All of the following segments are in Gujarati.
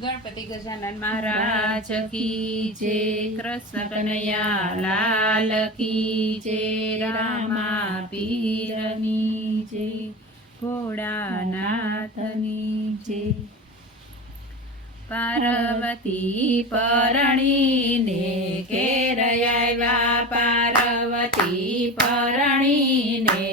ગણપતિ ગજાનન મહારાજ કી જય. કૃષ્ણ કનૈયા લાલ કી જય. રામા પીરની જય. ભોળાનાથની જય. પાર્વતી પરણીને આવ્યા પાર્વતી પરણીને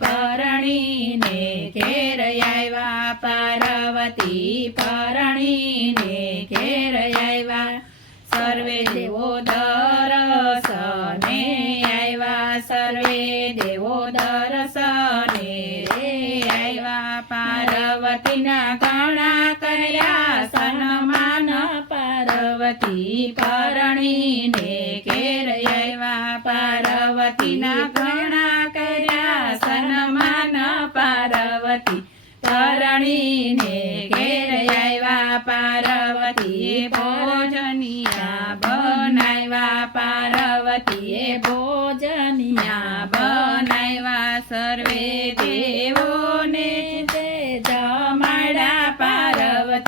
પરણીને ઘેર આવ્યા પાર્વતી પરણીને ઘેર આવ્યા સર્વે દેવો દરસને આવ્યા સર્વે દેવો દરસને આવ્યા પાર્વતીના ઘણા કર્યા, સન્માન પાર્વતી પરણીને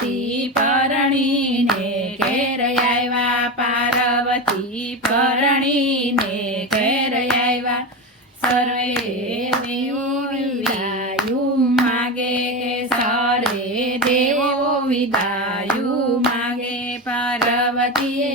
પાર્વતી પરણીને ઘેર આવ્યા પાર્વતી પરણીને ઘેર આવ્યા સર્વે દેવો માગે સરે દેવો વિદાયુ માગે. પાર્વતીએ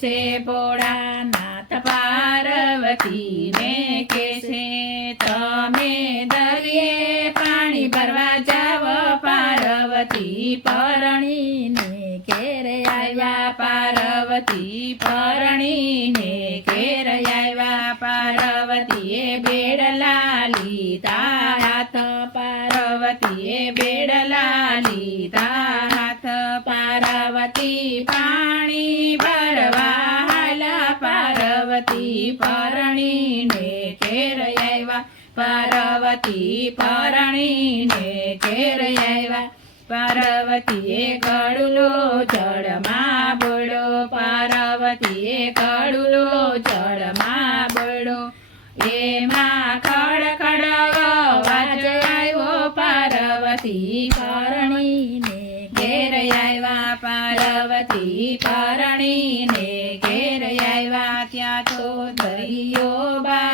કેસે ભોળાનાથ પાર્વતીને કેસે? તમે દરિયે પાણી ભરવા જાવ, પાર્વતી પરણીને ઘેર આવ્યા, પાર્વતી પરણીને ઘેર આવ્યા, પાર્વતીએ બેડલા લીધા હાથ, પાર્વતીએ બેડલા લીધા હાથ, પાર્વતી પાણી પાર્વતી પરણીને ઘેર આવ્યા. પાર્વતીએ કડુલો જળમાં બોડો પાર્વતીએ કડુલો જળમાં બોડો એમાં ખડ ખડ અવાજ આવ્યો. પાર્વતી પરણીને ઘેર આવ્યા. પાર્વતી પરણીને ઘેર આવ્યા. ત્યાં તો દરિયો બારે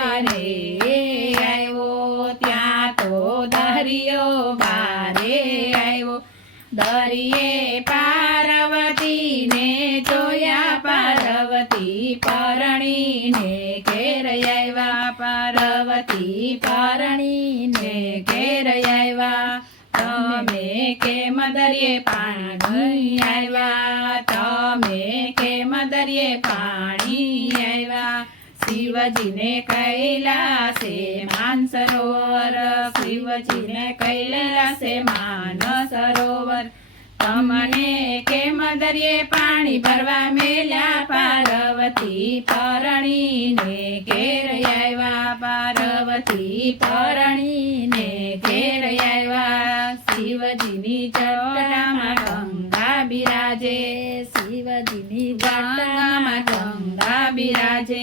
દરિયો બારે આવ્યો દરિયે પાર્વતીને જોયા, પાર્વતી પરણીને ઘેર આવ્યા પાર્વતી પરણીને ઘેર આવ્યા તમે કેમ દરિયે પાણી આવ્યા તમે કેમ દરિયે પાણી આવ્યા શિવજીને કૈલાસે માન સરોવર શિવજીને કૈલાસે માન સરોવર તમને કેમ દરિયે પાણી ભરવા મેલ્યા? પાર્વતી પરણીને ઘેર આવ્યા પાર્વતી પરણીને ઘેર આવ્યા શિવજીની જટામાં ગંગા બિરાજે શિવજીની જટામાં ગંગા બિરાજે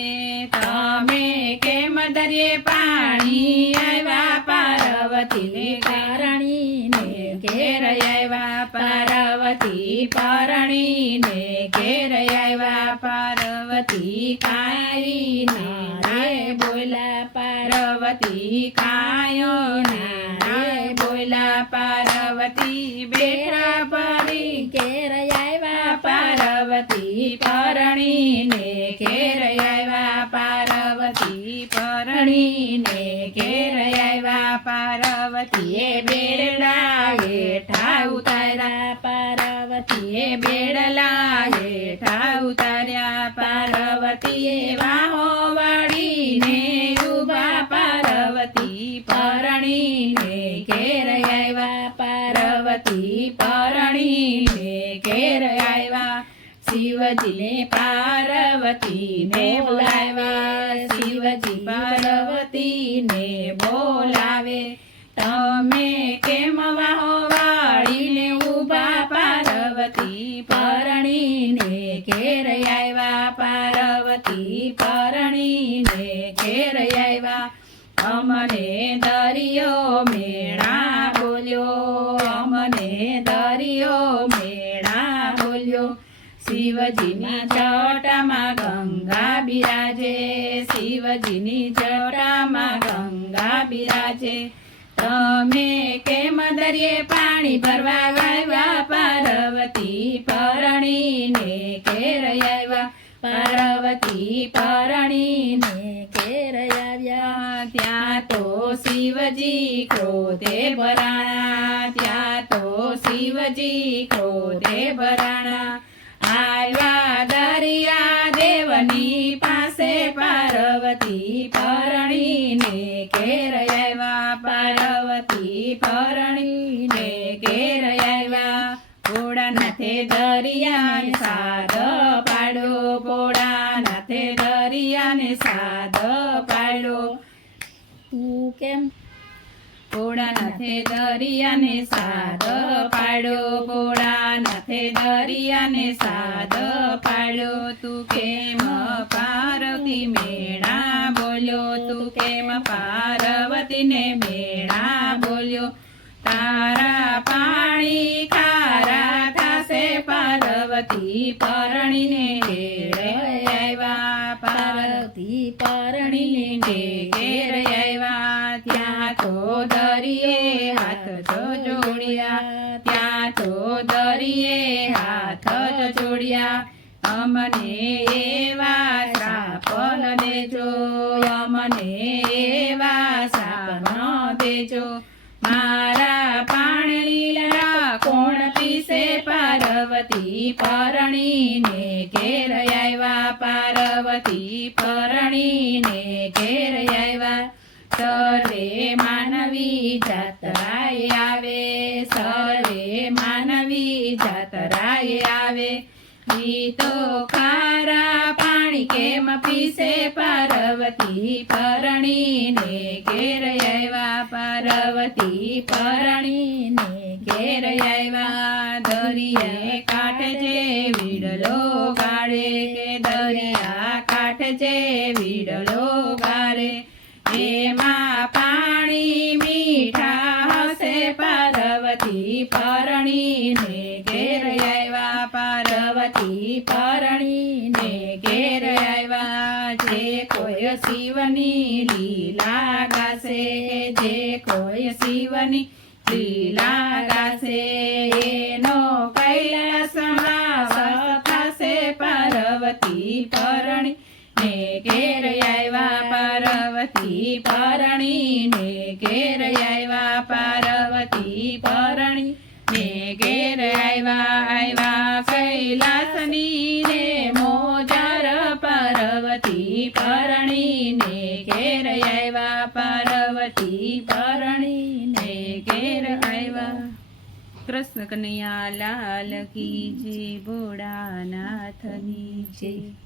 તમે કેમ દરિયે પાણી આવ્યા પાર્વતી કારણીને, ઘેર આવ્યા પાર્વતી પરણીને, ઘેર આવ્યા પાર્વતી કાઈ રે બોલા પાર્વતી કાયો રે બોલા પાર્વતી બેઠા પરી, ઘેર આવ્યા પાર્વતી પરણીને, ઘેર પરણીને ઘેર આવ્યા પાર્વતીએ બેડલા હેઠા ઉતાર્યા. પાર્વતીએ બેડલા હેઠા ઉતાર્યા. પાર્વતીએ વાહો વાળીને ઊભા પાર્વતી પરણીને ઘેર આવ્યા પાર્વતી પાર્વતી શિવજીને પાર્વતીને બોલાવ્યા શિવજી પાર્વતીને બોલાવે. તમે કેમ વાહો વાળીને ઊભા પાર્વતી પરણીને ઘેર આવ્યા પાર્વતી પરણીને ઘેર આવ્યા અમને દરિયો મેળા બોલ્યો, અમને દરિયો મેળા બોલ્યો. શિવજીની જટામાં ગંગા બિરાજે, શિવજીની જટામાં ગંગા બિરાજે. તમે કેમ દરિયે પાણી ભરવા આવ્યા? પાર્વતી પરણીને ઘેર આવ્યા. પાર્વતી પરણીને ઘેર આવ્યા. ત્યાં તો શિવજી ક્રોધે ભરાણા. ત્યાં તો શિવજી ક્રોધે ભરાણા. દરિયાને સાદ પાડો. તું કેમ? ભોળાનાથે દરિયાને સાદ પાડો. ભોળાનાથે દરિયાને સાદ પાડો. તું કેમ પાર્વતી મેળા બોલ્યો? તું કેમ પાર્વતીને મેળા બોલ્યો? તારા ઘેર આવ્યા ત્યાં તો દરિયે હાથ તો જોડ્યા. ત્યાં તો દરિયે હાથ તો જોડ્યા. અમને એવા શ્રાપ ન દેજો, અમને એવા શ્રાપ ન દેજો. મારા પાણીલા કોણ પીસે પાર્વતી પરણીને ઘેર માનવી જાતરાએ આવે સર્વે માનવી જાતરાય આવે. ગીતો ખારા પાણી કેમ પીસે? પાર્વતી પરણીને ઘેર આવ્યા. પાર્વતી પરણીને ઘેર આવ્યા. દરિયે કાઠજે વીડલો ગાળે કે દરિયા કાઠજે વીડલો પરણીને ઘેર આવ્યા જે કોઈ શિવની લીલા ગાશે જે કોઈ શિવની કૃષ્ણ કનૈયા લાલ કી જય ભોળાનાથની જય.